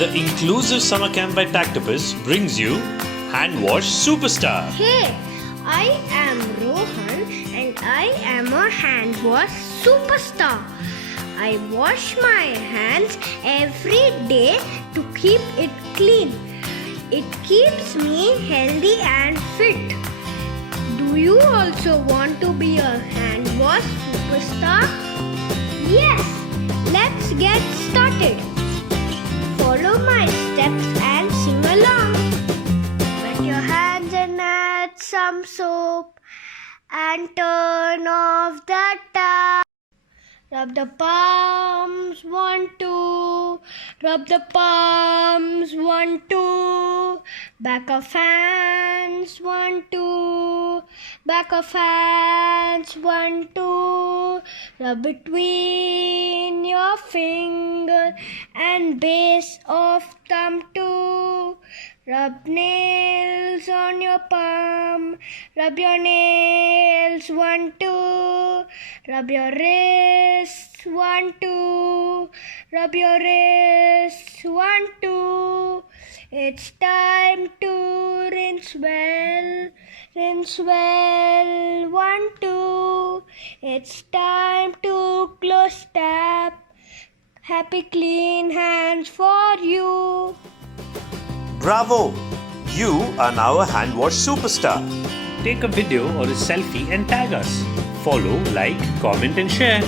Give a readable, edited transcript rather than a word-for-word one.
The inclusive summer camp by Tactopus brings you Hand Wash Superstar. Hey, I am Rohan and I am a hand wash superstar. I wash my hands every day to keep it clean. It keeps me healthy and fit. Do you also want to be a hand wash superstar? Yes, let's get started. Follow my steps and sing along. Wet your hands and add some soap and turn off the tap. Rub the palms, 1, 2. Rub the palms, 1, 2. Back of hands, 1, 2. Back of hands, 1, 2. Rub between your finger and base of thumb 2. Rub nails on your palm. Rub your nails, 1, 2. Rub your wrists, 1, 2. Rub your wrists, 1, 2. It's time to rinse well. Rinse well, 1, 2. It's time to close tap. Happy clean hands for you. Bravo! You are now a hand wash superstar. Take a video or a selfie and tag us. Follow, like, comment and share.